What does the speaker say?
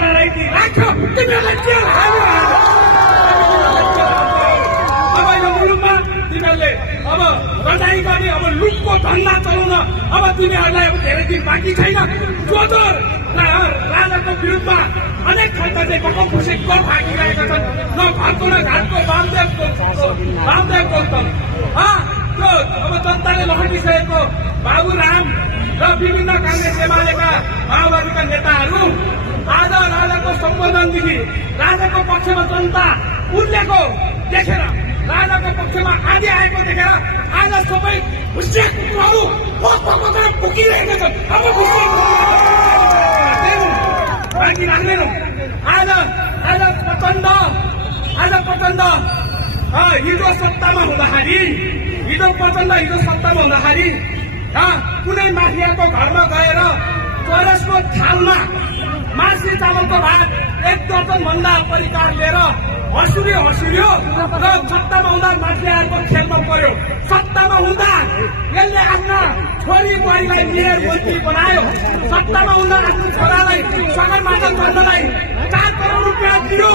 राजनीति राख तिमीहरूलाई जेल हाल्यो। अब यो मुलुकमा तिमीहरूले अब रजाई गर्ने अब लुटको धन्दा चलाउन अब तिमीहरूलाई अब धेरै दिन बाँकी छैन। जो जो राजाको विरुद्धमा अनेक खालका चाहिँ बकम खुसी कर थाकिरहेका छन्, न घरको न घाटको वामदेवको त्यो अब जनताले लहटिसकेको बाबुराम र विभिन्न कांग्रेस एमालेका माओवादीका नेताहरू आज राजाको सम्बोधनदेखि राजाको पक्षमा जनता उर्लेको देखेर, राजाको पक्षमा आदि आएको देखेर आज सबै हुस्सिया कुकुरहरू पुगिरहेका छन्। अब बाँकी राख्दैनौँ। आज प्रचण्ड हिजो सत्तामा हुँदाखेरि कुनै माफियाको घरमा गएर चौरसको थालमा मासु चामलको भात 1 दर्जन भन्दा परिकार लिएर हँसुर्यो र सत्तामा हुँदा माफियाहरूको खेलमा पर्यो। सत्तामा हुँदा यसले आफ्ना छोरी बुहारीलाई मेयर मन्त्री बनायो। सत्तामा हुँदा आफ्नो छोरालाई सगरमाथा गर्नलाई 4 करोड रुपियाँ दियो।